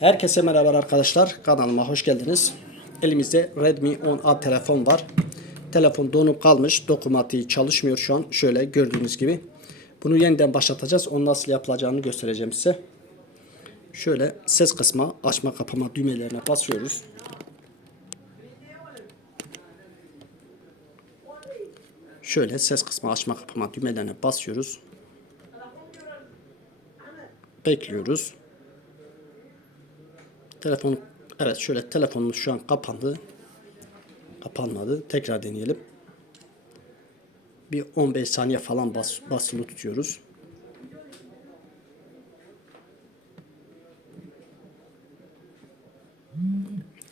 Herkese merhaba arkadaşlar. Kanalıma hoş geldiniz. Elimizde Redmi 10A telefon var. Telefon donup kalmış. Dokunmatiği çalışmıyor şu an. Şöyle gördüğünüz gibi. Bunu yeniden başlatacağız. Onu nasıl yapılacağını göstereceğim size. Şöyle ses kısma, açma kapama düğmelerine basıyoruz. Şöyle ses kısmı açma kapama düğmelerine basıyoruz. Bekliyoruz. Telefon evet şöyle telefonumuz şu an kapandı. Kapanmadı. Tekrar deneyelim. Bir 15 saniye falan bas, basılı tutuyoruz.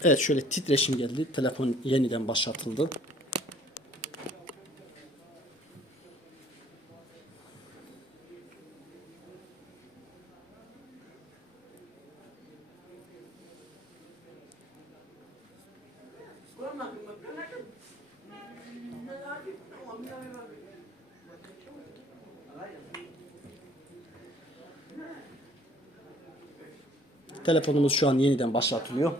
Evet şöyle titreşim geldi. Telefon yeniden başlatıldı. Telefonumuz şu an yeniden başlatılıyor.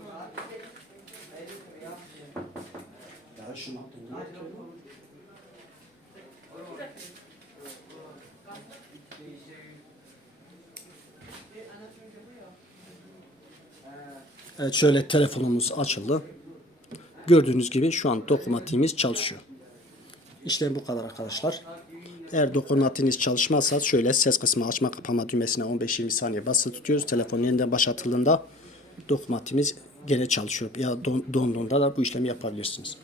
Evet şöyle telefonumuz açıldı. Gördüğünüz gibi şu an dokunmatiğimiz çalışıyor. İşte bu kadar arkadaşlar. Eğer dokunmatiğiniz çalışmazsa şöyle ses kısmı açma kapama düğmesine 15-20 saniye basılı tutuyoruz. Telefon yeniden başlatıldığında dokunmatiğimiz gene çalışıyor. Ya don- donduğunda da bu işlemi yapabilirsiniz.